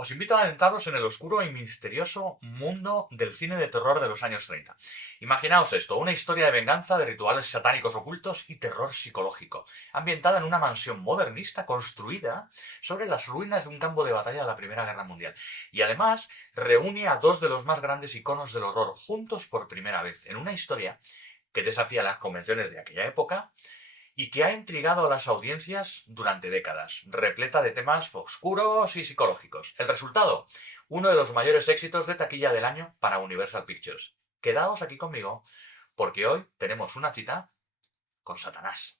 Os invito a adentraros en el oscuro y misterioso mundo del cine de terror de los años 30. Imaginaos esto, una historia de venganza, de rituales satánicos ocultos y terror psicológico, ambientada en una mansión modernista construida sobre las ruinas de un campo de batalla de la Primera Guerra Mundial. Y además reúne a dos de los más grandes iconos del horror juntos por primera vez, en una historia que desafía las convenciones de aquella época y que ha intrigado a las audiencias durante décadas, repleta de temas oscuros y psicológicos. El resultado, uno de los mayores éxitos de taquilla del año para Universal Pictures. Quedaos aquí conmigo porque hoy tenemos una cita con Satanás.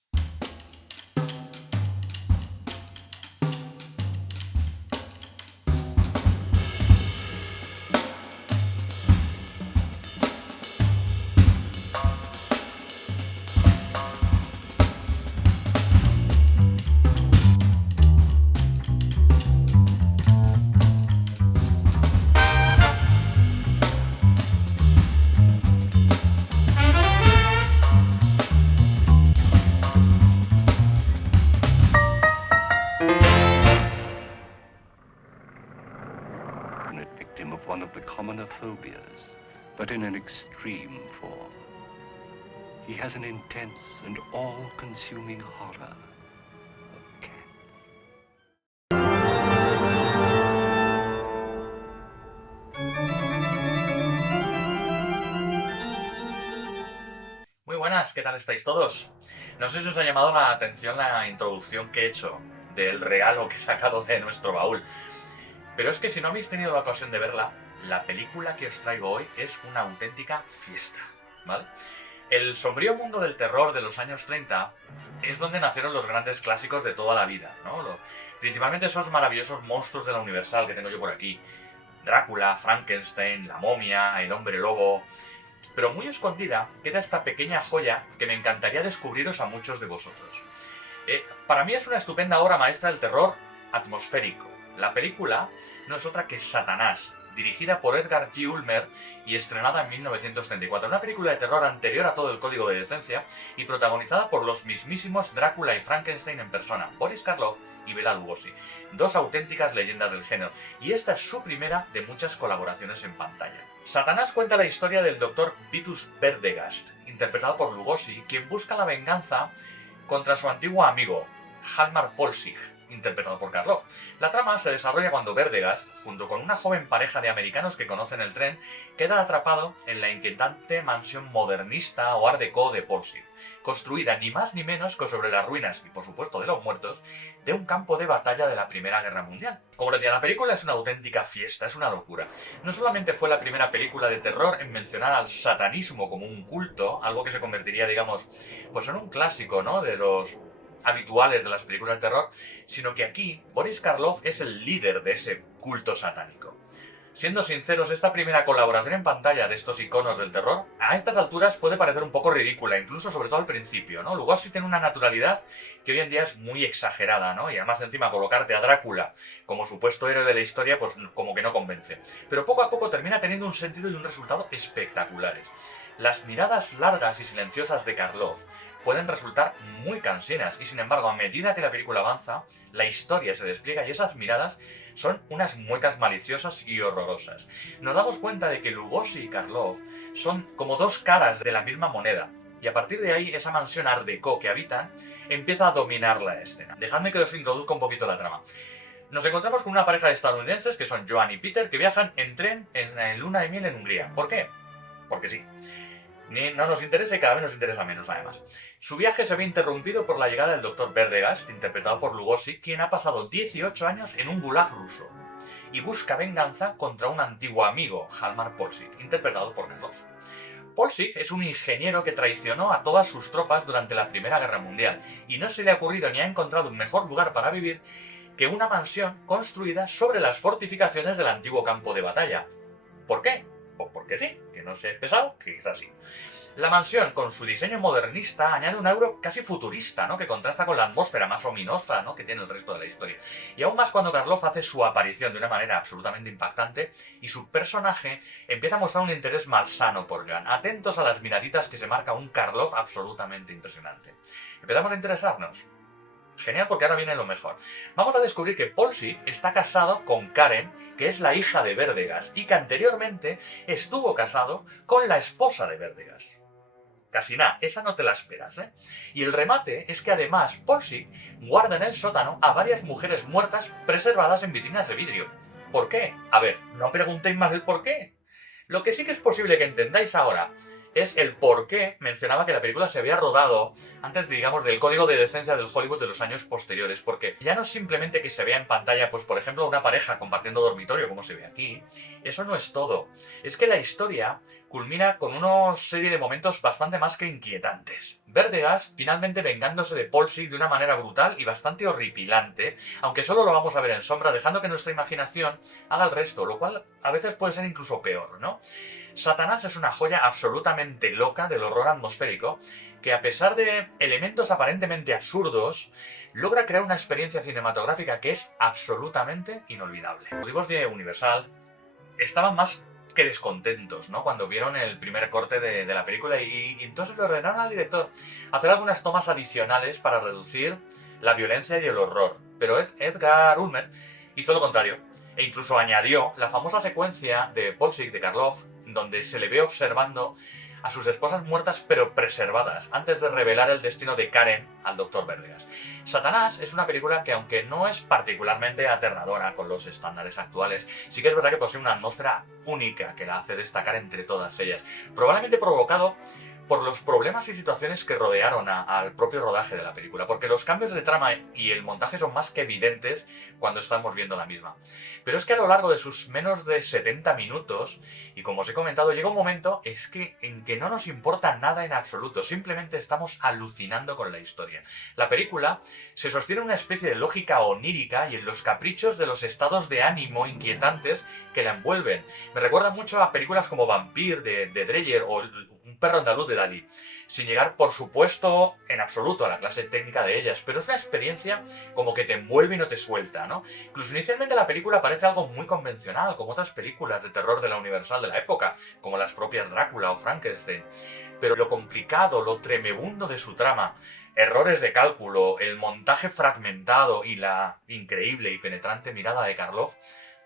Victim of one of the commoner phobias, but in an extreme form. He has an intense and all-consuming horror of cats. Muy buenas, ¿qué tal estáis todos? No sé si os ha llamado la atención la introducción que he hecho del regalo que he sacado de nuestro baúl. Pero es que si no habéis tenido la ocasión de verla, la película que os traigo hoy es una auténtica fiesta, ¿vale? El sombrío mundo del terror de los años 30 es donde nacieron los grandes clásicos de toda la vida, ¿no? Principalmente esos maravillosos monstruos de la Universal que tengo yo por aquí. Drácula, Frankenstein, la momia, el hombre lobo. Pero muy escondida queda esta pequeña joya que me encantaría descubriros a muchos de vosotros. Para mí es una estupenda obra maestra del terror atmosférico. La película no es otra que Satanás, dirigida por Edgar G. Ulmer y estrenada en 1934. Una película de terror anterior a todo el código de decencia y protagonizada por los mismísimos Drácula y Frankenstein en persona, Boris Karloff y Bela Lugosi, dos auténticas leyendas del género, y esta es su primera de muchas colaboraciones en pantalla. Satanás cuenta la historia del Dr. Vitus Berdegast, interpretado por Lugosi, quien busca la venganza contra su antiguo amigo, Hjalmar Polsig, interpretado por Karloff. La trama se desarrolla cuando Berdegast, junto con una joven pareja de americanos que conocen el tren, queda atrapado en la inquietante mansión modernista o art déco de Polsig, construida ni más ni menos que sobre las ruinas, y por supuesto de los muertos, de un campo de batalla de la Primera Guerra Mundial. Como decía, la película es una auténtica fiesta, es una locura. No solamente fue la primera película de terror en mencionar al satanismo como un culto, algo que se convertiría, digamos, pues en un clásico, ¿no?, de los habituales de las películas de terror, sino que aquí Boris Karloff es el líder de ese culto satánico. Siendo sinceros, esta primera colaboración en pantalla de estos iconos del terror, a estas alturas puede parecer un poco ridícula, incluso sobre todo al principio, ¿no? Lugosi tiene una naturalidad que hoy en día es muy exagerada, ¿no? Y además encima colocarte a Drácula como supuesto héroe de la historia, pues como que no convence. Pero poco a poco termina teniendo un sentido y un resultado espectaculares. Las miradas largas y silenciosas de Karloff pueden resultar muy cansinas y sin embargo a medida que la película avanza, la historia se despliega y esas miradas son unas muecas maliciosas y horrorosas. Nos damos cuenta de que Lugosi y Karloff son como dos caras de la misma moneda y a partir de ahí esa mansión art déco que habitan empieza a dominar la escena. Dejadme que os introduzca un poquito la trama. Nos encontramos con una pareja de estadounidenses que son Joan y Peter que viajan en tren en luna de miel en Hungría. ¿Por qué? Porque sí. No nos interesa y cada vez nos interesa menos, además. Su viaje se ve interrumpido por la llegada del Dr. Berdegast, interpretado por Lugosi, quien ha pasado 18 años en un gulag ruso y busca venganza contra un antiguo amigo, Hjalmar Polsig, interpretado por Karloff. Polsig es un ingeniero que traicionó a todas sus tropas durante la Primera Guerra Mundial y no se le ha ocurrido ni ha encontrado un mejor lugar para vivir que una mansión construida sobre las fortificaciones del antiguo campo de batalla. ¿Por qué? Pues porque sí, que no sé pesado, que es así. La mansión, con su diseño modernista, añade un aura casi futurista, ¿no?, que contrasta con la atmósfera más ominosa, ¿no?, que tiene el resto de la historia. Y aún más cuando Karloff hace su aparición de una manera absolutamente impactante y su personaje empieza a mostrar un interés malsano por Joan. Atentos a las miraditas que se marca un Karloff absolutamente impresionante. ¿Empezamos a interesarnos? Genial, porque ahora viene lo mejor. Vamos a descubrir que Polsik está casado con Karen, que es la hija de Verdegas, y que anteriormente estuvo casado con la esposa de Verdegas. Casi nada, esa no te la esperas, ¿eh? Y el remate es que además Polsik guarda en el sótano a varias mujeres muertas preservadas en vitrinas de vidrio. ¿Por qué? A ver, no preguntéis más el por qué. Lo que sí que es posible que entendáis ahora es el por qué mencionaba que la película se había rodado antes, digamos, del código de decencia del Hollywood de los años posteriores, porque ya no es simplemente que se vea en pantalla, pues por ejemplo, una pareja compartiendo dormitorio, como se ve aquí, eso no es todo. Es que la historia culmina con una serie de momentos bastante más que inquietantes. Verdegas finalmente vengándose de Polsik de una manera brutal y bastante horripilante, aunque solo lo vamos a ver en sombra, dejando que nuestra imaginación haga el resto, lo cual a veces puede ser incluso peor, ¿no? Satanás es una joya absolutamente loca del horror atmosférico que, a pesar de elementos aparentemente absurdos, logra crear una experiencia cinematográfica que es absolutamente inolvidable. Los códigos de Universal estaban más que descontentos, ¿no? Cuando vieron el primer corte de la película y entonces le ordenaron al director hacer algunas tomas adicionales para reducir la violencia y el horror. Pero Edgar Ulmer hizo lo contrario e incluso añadió la famosa secuencia de Polsik, de Karloff, donde se le ve observando a sus esposas muertas pero preservadas, antes de revelar el destino de Karen al Dr. Verdegas. Satanás es una película que, aunque no es particularmente aterradora con los estándares actuales, sí que es verdad que posee una atmósfera única que la hace destacar entre todas ellas, probablemente provocado por los problemas y situaciones que rodearon al propio rodaje de la película, porque los cambios de trama y el montaje son más que evidentes cuando estamos viendo la misma. Pero es que a lo largo de sus menos de 70 minutos, y como os he comentado, llega un momento en que no nos importa nada en absoluto, simplemente estamos alucinando con la historia. La película se sostiene en una especie de lógica onírica y en los caprichos de los estados de ánimo inquietantes que la envuelven. Me recuerda mucho a películas como Vampire de Dreyer o Un perro andaluz de Dalí, sin llegar, por supuesto, en absoluto a la clase técnica de ellas, pero es una experiencia como que te envuelve y no te suelta, ¿no? Incluso inicialmente la película parece algo muy convencional, como otras películas de terror de la Universal de la época, como las propias Drácula o Frankenstein, pero lo complicado, lo tremebundo de su trama, errores de cálculo, el montaje fragmentado y la increíble y penetrante mirada de Karloff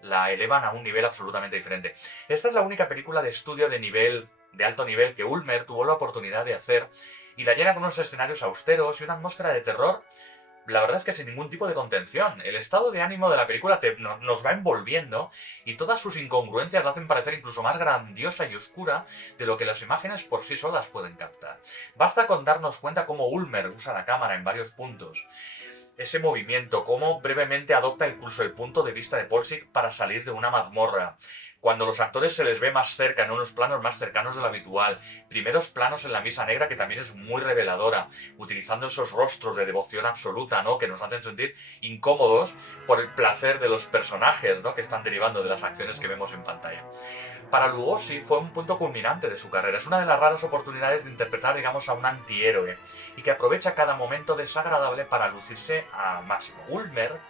la elevan a un nivel absolutamente diferente. Esta es la única película de estudio de alto nivel que Ulmer tuvo la oportunidad de hacer y la llena con unos escenarios austeros y una atmósfera de terror, la verdad es que sin ningún tipo de contención. El estado de ánimo de la película nos va envolviendo y todas sus incongruencias la hacen parecer incluso más grandiosa y oscura de lo que las imágenes por sí solas pueden captar. Basta con darnos cuenta cómo Ulmer usa la cámara en varios puntos, ese movimiento, cómo brevemente adopta incluso el punto de vista de Polsik para salir de una mazmorra, cuando los actores se les ve más cerca, en unos planos más cercanos de lo habitual, primeros planos en la misa negra que también es muy reveladora, utilizando esos rostros de devoción absoluta, ¿no?, que nos hacen sentir incómodos por el placer de los personajes, ¿no?, que están derivando de las acciones que vemos en pantalla. Para Lugosi fue un punto culminante de su carrera, es una de las raras oportunidades de interpretar, digamos, a un antihéroe y que aprovecha cada momento desagradable para lucirse al máximo. Ulmer,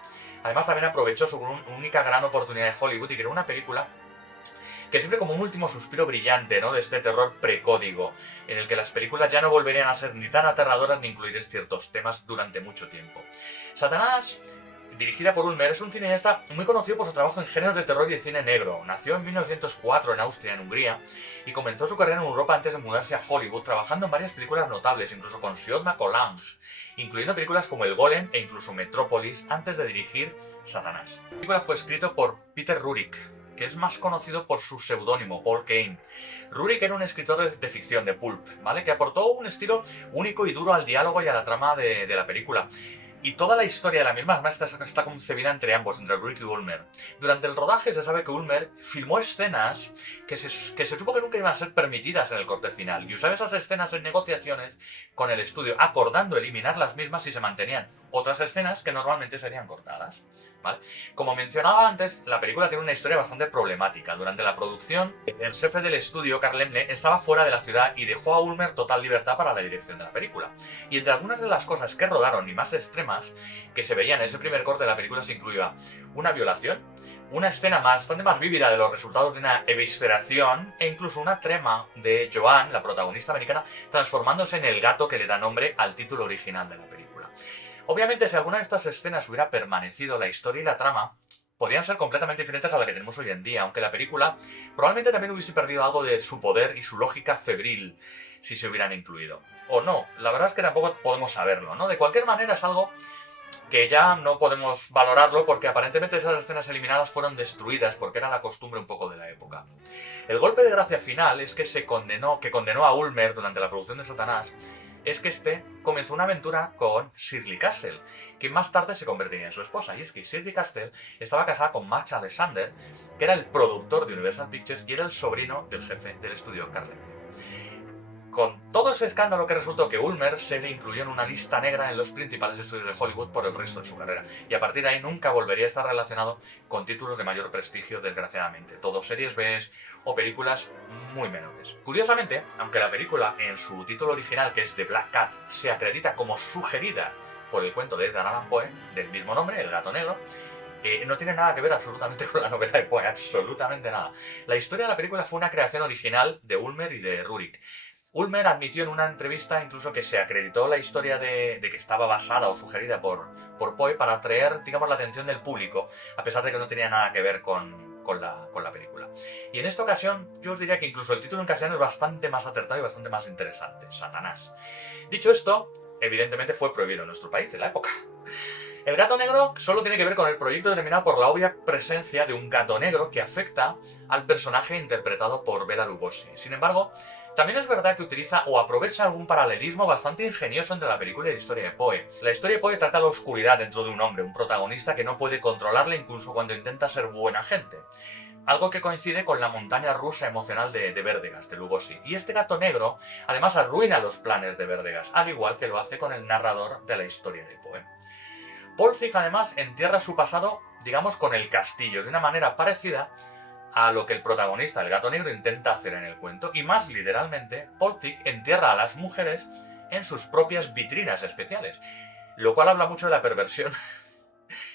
además, también aprovechó su única gran oportunidad de Hollywood y creó una película que sirve como un último suspiro brillante, ¿no?, de este terror precódigo, en el que las películas ya no volverían a ser ni tan aterradoras ni incluir ciertos temas durante mucho tiempo. Satanás, dirigida por Ulmer, es un cineasta muy conocido por su trabajo en géneros de terror y de cine negro. Nació en 1904 en Austria, en Hungría, y comenzó su carrera en Europa antes de mudarse a Hollywood, trabajando en varias películas notables, incluso con Siod Macolange, incluyendo películas como El Golem e incluso Metrópolis, antes de dirigir Satanás. La película fue escrita por Peter Rurik, que es más conocido por su seudónimo, Paul Kane. Rurik era un escritor de ficción, de pulp, ¿vale?, que aportó un estilo único y duro al diálogo y a la trama de la película. Y toda la historia de la misma además está concebida entre ambos, entre Rurik y Ulmer. Durante el rodaje se sabe que Ulmer filmó escenas que se supo que nunca iban a ser permitidas en el corte final, y usaba esas escenas en negociaciones con el estudio, acordando eliminar las mismas si se mantenían otras escenas que normalmente serían cortadas, ¿vale? Como mencionaba antes, la película tiene una historia bastante problemática. Durante la producción, el jefe del estudio, Carl Lemne, estaba fuera de la ciudad y dejó a Ulmer total libertad para la dirección de la película. Y entre algunas de las cosas que rodaron y más extremas que se veían en ese primer corte de la película se incluía una violación, una escena bastante más vívida de los resultados de una evisceración e incluso una trama de Joan, la protagonista americana, transformándose en el gato que le da nombre al título original de la película. Obviamente, si alguna de estas escenas hubiera permanecido, la historia y la trama podrían ser completamente diferentes a la que tenemos hoy en día, aunque la película probablemente también hubiese perdido algo de su poder y su lógica febril si se hubieran incluido. O no, la verdad es que tampoco podemos saberlo, ¿no? De cualquier manera es algo que ya no podemos valorarlo porque aparentemente esas escenas eliminadas fueron destruidas porque era la costumbre un poco de la época. El golpe de gracia final es que condenó a Ulmer durante la producción de Satanás, es que este comenzó una aventura con Shirley Castle, que más tarde se convertiría en su esposa. Y es que Shirley Castle estaba casada con Max Alexander, que era el productor de Universal Pictures y era el sobrino del jefe del estudio Carlin. Con todo ese escándalo que resultó que Ulmer se le incluyó en una lista negra en los principales estudios de Hollywood por el resto de su carrera, y a partir de ahí nunca volvería a estar relacionado con títulos de mayor prestigio, desgraciadamente, todo series B o películas muy menores. Curiosamente, aunque la película en su título original, que es The Black Cat, se acredita como sugerida por el cuento de Edgar Allan Poe, del mismo nombre, El gato negro, no tiene nada que ver absolutamente con la novela de Poe, absolutamente nada. La historia de la película fue una creación original de Ulmer y de Rurik. Ulmer admitió en una entrevista incluso que se acreditó la historia de que estaba basada o sugerida por Poe para atraer, digamos, la atención del público, a pesar de que no tenía nada que ver con la película. Y en esta ocasión yo os diría que incluso el título en castellano es bastante más acertado y bastante más interesante, Satanás. Dicho esto, evidentemente fue prohibido en nuestro país en la época. El gato negro solo tiene que ver con el proyecto determinado por la obvia presencia de un gato negro que afecta al personaje interpretado por Bela Lugosi. Sin embargo, también es verdad que utiliza o aprovecha algún paralelismo bastante ingenioso entre la película y la historia de Poe. La historia de Poe trata la oscuridad dentro de un hombre, un protagonista que no puede controlarla incluso cuando intenta ser buena gente. Algo que coincide con la montaña rusa emocional de Verdegas, de Lugosi. Y este gato negro además arruina los planes de Verdegas, al igual que lo hace con el narrador de la historia de Poe. Paul Feig además entierra su pasado, digamos, con el castillo, de una manera parecida a lo que el protagonista, el gato negro, intenta hacer en el cuento. Y más literalmente, Paul Feig entierra a las mujeres en sus propias vitrinas especiales, lo cual habla mucho de la perversión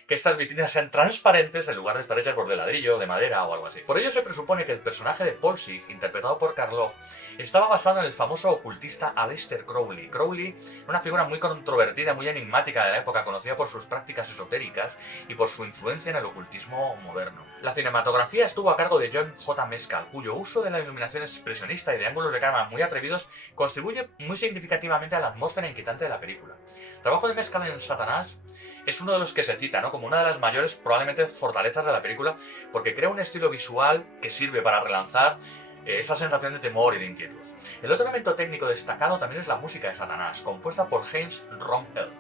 que estas vitrinas sean transparentes en lugar de estar hechas por de ladrillo, de madera o algo así. Por ello se presupone que el personaje de Paul Feig, interpretado por Karloff, estaba basado en el famoso ocultista Aleister Crowley. Crowley, una figura muy controvertida, muy enigmática de la época, conocida por sus prácticas esotéricas y por su influencia en el ocultismo moderno. La cinematografía estuvo a cargo de John J. Mescal, cuyo uso de la iluminación expresionista y de ángulos de cámara muy atrevidos contribuye muy significativamente a la atmósfera inquietante de la película. El trabajo de Mescal en Satanás es uno de los que se cita, ¿no?, como una de las mayores probablemente fortalezas de la película, porque crea un estilo visual que sirve para relanzar esa sensación de temor y de inquietud. El otro elemento técnico destacado también es la música de Satanás, compuesta por Heinz Rommel.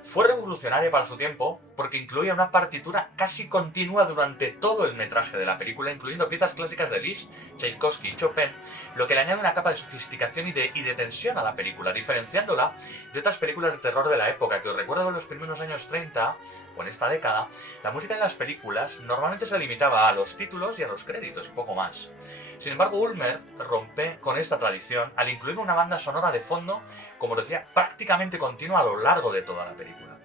Fue revolucionaria para su tiempo porque incluía una partitura casi continua durante todo el metraje de la película, incluyendo piezas clásicas de Liszt, Tchaikovsky y Chopin, lo que le añade una capa de sofisticación y de tensión a la película, diferenciándola de otras películas de terror de la época, que os recuerdo en los primeros años 30, o en esta década, la música de las películas normalmente se limitaba a los títulos y a los créditos, y poco más. Sin embargo, Ulmer rompe con esta tradición al incluir una banda sonora de fondo, como os decía, prácticamente continua a lo largo de toda la película.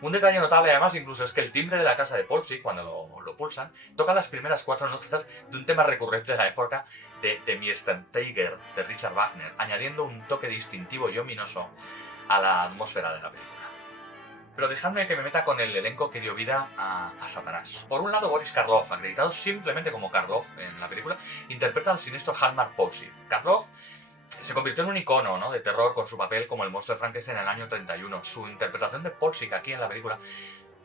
Un detalle notable además incluso es que el timbre de la casa de Paul Feig, cuando lo pulsan, toca las primeras 4 notas de un tema recurrente de la época de Mr. Tiger, de Richard Wagner, añadiendo un toque distintivo y ominoso a la atmósfera de la película. Pero dejadme que me meta con el elenco que dio vida a Satanás. Por un lado, Boris Karloff, acreditado simplemente como Karloff en la película, interpreta al siniestro Hjalmar Paulsig. Karloff se convirtió en un icono, ¿no?, de terror con su papel como el monstruo de Frankenstein en el año 31. Su interpretación de Paulsig aquí en la película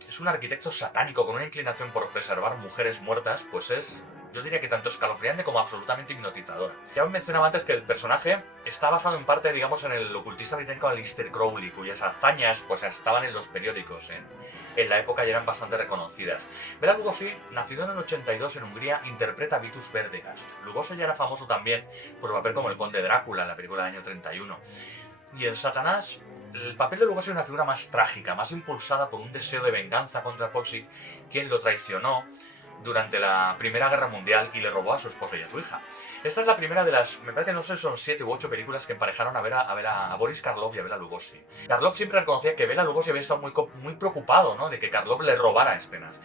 es un arquitecto satánico con una inclinación por preservar mujeres muertas, pues es, yo diría que tanto escalofriante como absolutamente hipnotizadora. Ya os mencionaba antes que el personaje está basado en parte, digamos, en el ocultista británico Aleister Crowley, cuyas hazañas pues estaban en los periódicos en la época y eran bastante reconocidas. Bela Lugosi, nacido en el 82 en Hungría, interpreta a Vitus Verdegast. Lugosi ya era famoso también por su papel como el conde Drácula en la película del año 31. Y en Satanás, el papel de Lugosi es una figura más trágica, más impulsada por un deseo de venganza contra Paul Feig, quien lo traicionó durante la Primera Guerra Mundial y le robó a su esposa y a su hija. Esta es la primera de las, me parece que no sé, son 7 u 8 películas que emparejaron a ver a Boris Karloff y a Bela Lugosi. Karloff siempre reconocía que Bela Lugosi había estado muy preocupado, ¿no?, de que Karloff le robara escenas.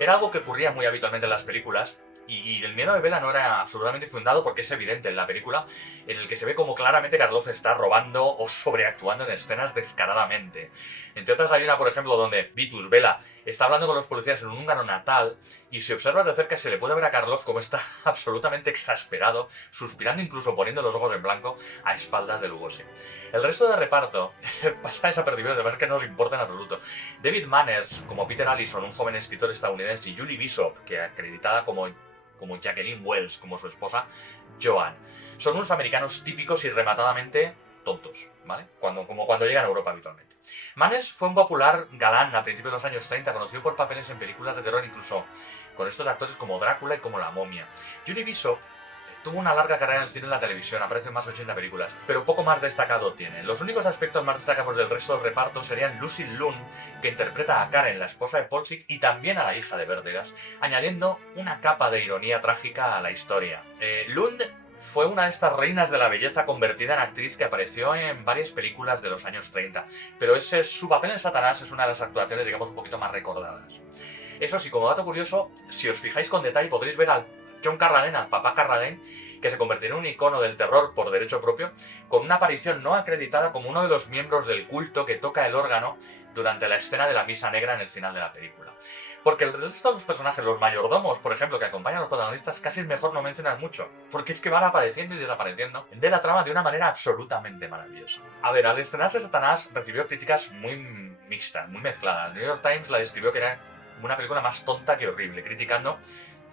Era algo que ocurría muy habitualmente en las películas Y el miedo de Bella no era absolutamente fundado porque es evidente en la película en el que se ve como claramente Karloff está robando o sobreactuando en escenas descaradamente. Entre otras hay una, por ejemplo, donde Vitus, Bella, está hablando con los policías en un húngaro natal y si observas de cerca se le puede ver a Karloff como está absolutamente exasperado, suspirando, incluso poniendo los ojos en blanco a espaldas de Lugosi. El resto del reparto pasa desapercibido, además que no nos importa en absoluto. David Manners como Peter Allison, un joven escritor estadounidense, y Julie Bishop, que acreditada como Jacqueline Wells, como su esposa, Joan. Son unos americanos típicos y rematadamente tontos, ¿vale? Como cuando llegan a Europa habitualmente. Manners fue un popular galán a principios de los años 30, conocido por papeles en películas de terror, incluso con estos actores como Drácula y como La Momia. Julie Bishop tuvo una larga carrera en el cine y en la televisión, aparece en más de 80 películas, pero poco más destacado tiene. Los únicos aspectos más destacados del resto del reparto serían Lucy Lund, que interpreta a Karen, la esposa de Polchik, y también a la hija de Verdegas, añadiendo una capa de ironía trágica a la historia. Lund fue una de estas reinas de la belleza convertida en actriz que apareció en varias películas de los años 30, pero su papel en Satanás es una de las actuaciones, digamos, un poquito más recordadas. Eso sí, como dato curioso, si os fijáis con detalle podréis ver al John Carradine, al papá Carradine, que se convertirá en un icono del terror por derecho propio, con una aparición no acreditada como uno de los miembros del culto que toca el órgano durante la escena de la misa negra en el final de la película. Porque el resto de los personajes, los mayordomos, por ejemplo, que acompañan a los protagonistas, casi es mejor no mencionar mucho, porque es que van apareciendo y desapareciendo de la trama de una manera absolutamente maravillosa. A ver, al estrenarse Satanás recibió críticas muy mixtas, muy mezcladas. El New York Times la describió que era una película más tonta que horrible, criticando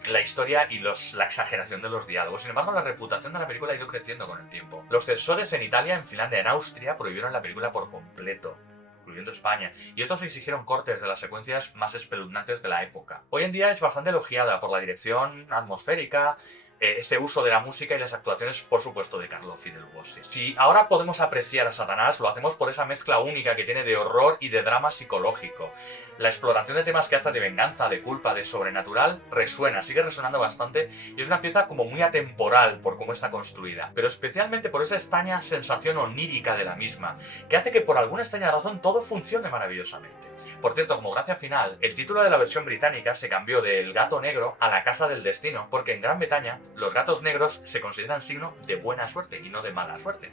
la historia y la exageración de los diálogos. Sin embargo, la reputación de la película ha ido creciendo con el tiempo. Los censores en Italia, en Finlandia y en Austria prohibieron la película por completo, incluyendo España, y otros exigieron cortes de las secuencias más espeluznantes de la época. Hoy en día es bastante elogiada por la dirección atmosférica, ese uso de la música y las actuaciones, por supuesto, de Karloff y de Lugosi. Si ahora podemos apreciar a Satanás, lo hacemos por esa mezcla única que tiene de horror y de drama psicológico. La exploración de temas que hace de venganza, de culpa, de sobrenatural, resuena, sigue resonando bastante y es una pieza como muy atemporal por cómo está construida, pero especialmente por esa extraña sensación onírica de la misma, que hace que por alguna extraña razón todo funcione maravillosamente. Por cierto, como gracia final, el título de la versión británica se cambió de El gato negro a La casa del destino, porque en Gran Bretaña los gatos negros se consideran signo de buena suerte y no de mala suerte.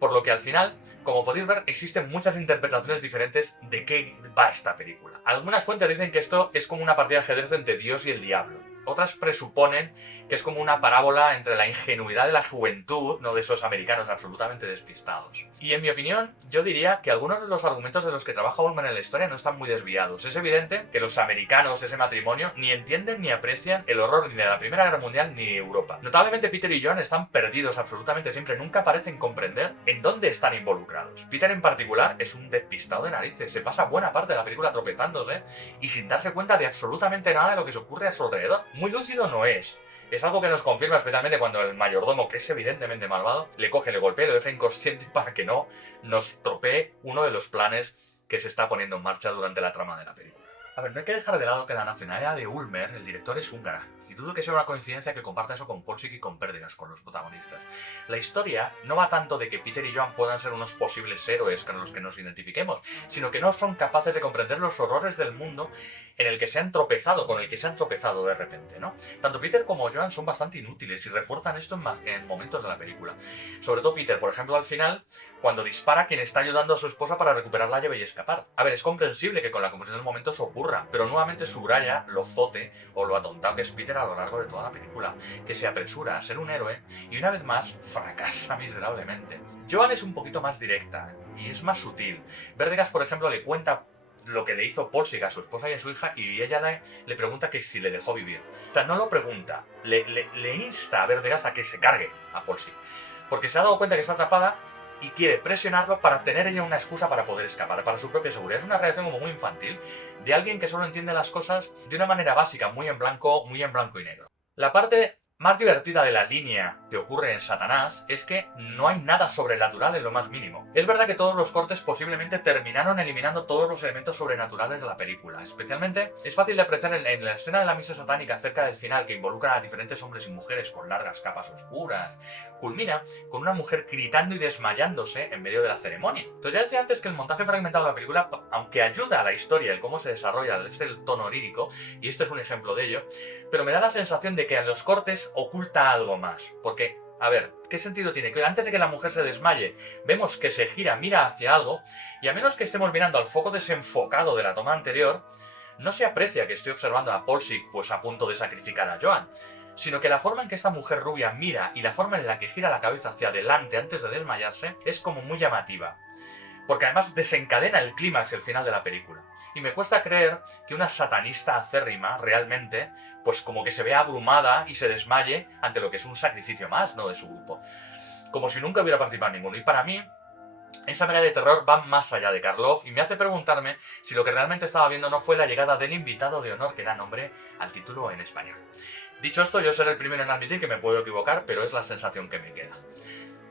Por lo que al final, como podéis ver, existen muchas interpretaciones diferentes de qué va esta película. Algunas fuentes dicen que esto es como una partida de ajedrez entre Dios y el diablo. Otras presuponen que es como una parábola entre la ingenuidad de la juventud, no de esos americanos absolutamente despistados. Y en mi opinión, yo diría que algunos de los argumentos de los que trabaja Ullman en la historia no están muy desviados. Es evidente que los americanos, ese matrimonio, ni entienden ni aprecian el horror ni de la Primera Guerra Mundial ni de Europa. Notablemente Peter y Joan están perdidos absolutamente siempre, nunca parecen comprender en dónde están involucrados. Peter en particular es un despistado de narices, se pasa buena parte de la película tropezándose y sin darse cuenta de absolutamente nada de lo que se ocurre a su alrededor. Muy lúcido no es. Es algo que nos confirma especialmente cuando el mayordomo, que es evidentemente malvado, le coge, le golpea y lo deja inconsciente para que no nos tropee uno de los planes que se está poniendo en marcha durante la trama de la película. A ver, no hay que dejar de lado que la nacionalidad de Ulmer, el director, es húngara. Y dudo que sea una coincidencia que comparta eso con Polchik y con Verdegas, con los protagonistas. La historia no va tanto de que Peter y Joan puedan ser unos posibles héroes con los que nos identifiquemos, sino que no son capaces de comprender los horrores del mundo en el que se han tropezado, con el que se han tropezado de repente, ¿no? Tanto Peter como Joan son bastante inútiles y refuerzan esto en momentos de la película. Sobre todo Peter, por ejemplo, al final, cuando dispara a quien está ayudando a su esposa para recuperar la llave y escapar. A ver, es comprensible que con la confusión del momento eso ocurra, pero nuevamente subraya lo zote o lo atontado que es Peter a lo largo de toda la película, que se apresura a ser un héroe y una vez más fracasa miserablemente. Joan es un poquito más directa y es más sutil. Verdegas, por ejemplo, le cuenta lo que le hizo Polchik a su esposa y a su hija y ella le pregunta que si le dejó vivir. O sea, no lo pregunta, le insta a Verdegas a que se cargue a Polchik, porque se ha dado cuenta que está atrapada y quiere presionarlo para tener ella una excusa para poder escapar, para su propia seguridad. Es una reacción como muy infantil de alguien que solo entiende las cosas de una manera básica, muy en blanco y negro. La parte más divertida de la línea que ocurre en Satanás es que no hay nada sobrenatural en lo más mínimo. Es verdad que todos los cortes posiblemente terminaron eliminando todos los elementos sobrenaturales de la película. Especialmente es fácil de apreciar en la escena de la misa satánica cerca del final, que involucra a diferentes hombres y mujeres con largas capas oscuras. Culmina con una mujer gritando y desmayándose en medio de la ceremonia. Entonces ya decía antes que el montaje fragmentado de la película, aunque ayuda a la historia, el cómo se desarrolla, es el tono onírico, y esto es un ejemplo de ello, pero me da la sensación de que en los cortes oculta algo más. Porque, a ver, ¿qué sentido tiene? Que antes de que la mujer se desmaye, vemos que se gira, mira hacia algo, y a menos que estemos mirando al foco desenfocado de la toma anterior, no se aprecia que estoy observando a Polsik pues a punto de sacrificar a Joan, sino que la forma en que esta mujer rubia mira y la forma en la que gira la cabeza hacia adelante antes de desmayarse es como muy llamativa. Porque además desencadena el clímax, el final de la película. Y me cuesta creer que una satanista acérrima realmente, pues como que se vea abrumada y se desmaye ante lo que es un sacrificio más, ¿no?, de su grupo. Como si nunca hubiera participado en ninguno. Y para mí, esa pelea de terror va más allá de Karloff y me hace preguntarme si lo que realmente estaba viendo no fue la llegada del invitado de honor que da nombre al título en español. Dicho esto, yo seré el primero en admitir que me puedo equivocar, pero es la sensación que me queda.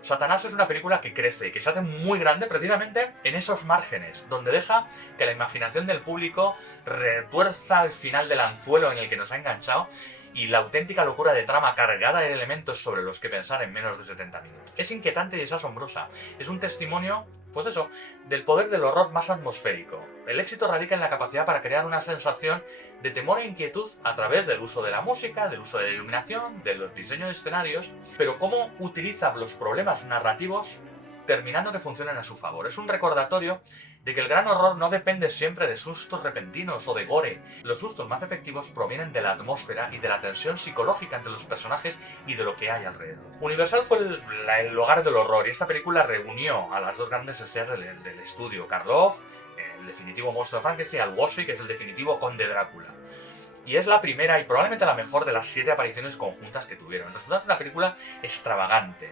Satanás es una película que crece y que se hace muy grande precisamente en esos márgenes, donde deja que la imaginación del público retuerza el final del anzuelo en el que nos ha enganchado y la auténtica locura de trama cargada de elementos sobre los que pensar en menos de 70 minutos. Es inquietante y es asombrosa. Es un testimonio, pues eso, del poder del horror más atmosférico. El éxito radica en la capacidad para crear una sensación de temor e inquietud a través del uso de la música, del uso de la iluminación, de los diseños de escenarios, pero cómo utiliza los problemas narrativos terminando que funcionen a su favor. Es un recordatorio de que el gran horror no depende siempre de sustos repentinos o de gore. Los sustos más efectivos provienen de la atmósfera y de la tensión psicológica entre los personajes y de lo que hay alrededor. Universal fue el hogar del horror y esta película reunió a las dos grandes estrellas del estudio, Karloff, el definitivo monstruo de Frankenstein, al Lugosi, que es el definitivo conde Drácula. Y es la primera y probablemente la mejor de las 7 apariciones conjuntas que tuvieron. El resultado es una película extravagante.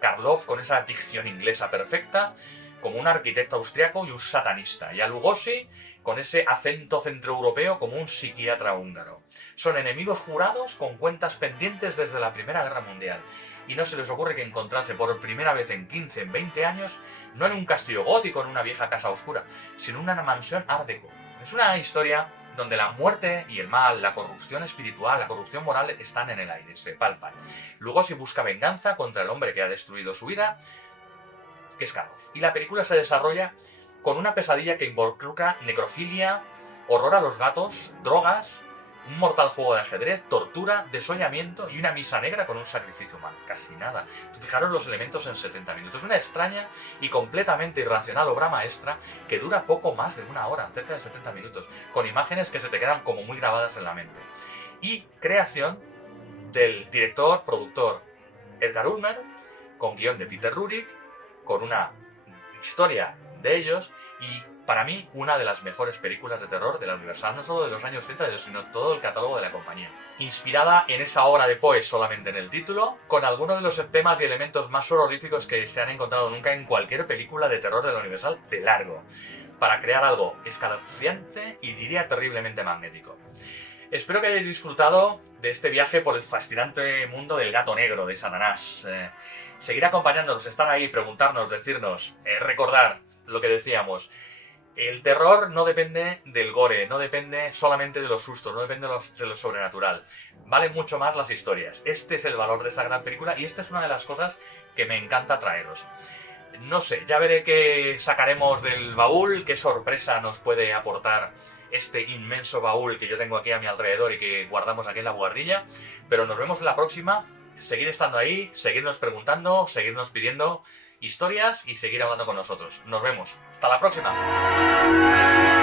Karloff con esa dicción inglesa perfecta, como un arquitecto austriaco y un satanista, y a Lugosi con ese acento centroeuropeo como un psiquiatra húngaro. Son enemigos jurados con cuentas pendientes desde la Primera Guerra Mundial, y no se les ocurre que encontrarse por primera vez en 15, en 20 años, no en un castillo gótico, en una vieja casa oscura, sino en una mansión art déco. Es una historia donde la muerte y el mal, la corrupción espiritual, la corrupción moral están en el aire, se palpan. Lugosi busca venganza contra el hombre que ha destruido su vida, que es Karloff. Y la película se desarrolla con una pesadilla que involucra necrofilia, horror a los gatos, drogas, un mortal juego de ajedrez, tortura, desollamiento y una misa negra con un sacrificio humano. Casi nada. Fijaros los elementos en 70 minutos. Una extraña y completamente irracional obra maestra que dura poco más de una hora, cerca de 70 minutos, con imágenes que se te quedan como muy grabadas en la mente. Y creación del director, productor Edgar Ulmer, con guión de Peter Rurik, con una historia de ellos y, para mí, una de las mejores películas de terror de la Universal, no solo de los años 30, sino todo el catálogo de la compañía. Inspirada en esa obra de Poe solamente en el título, con algunos de los temas y elementos más horroríficos que se han encontrado nunca en cualquier película de terror de la Universal de largo, para crear algo escalofriante y diría terriblemente magnético. Espero que hayáis disfrutado de este viaje por el fascinante mundo del gato negro de Satanás. Seguir acompañándonos, estar ahí, preguntarnos, decirnos, recordar lo que decíamos. El terror no depende del gore, no depende solamente de los sustos, no depende de lo sobrenatural. Valen mucho más las historias. Este es el valor de esta gran película y esta es una de las cosas que me encanta traeros. No sé, ya veré qué sacaremos del baúl, qué sorpresa nos puede aportar este inmenso baúl que yo tengo aquí a mi alrededor y que guardamos aquí en la buhardilla. Pero nos vemos en la próxima. Seguir estando ahí, seguirnos preguntando, seguirnos pidiendo historias y seguir hablando con nosotros. Nos vemos. ¡Hasta la próxima!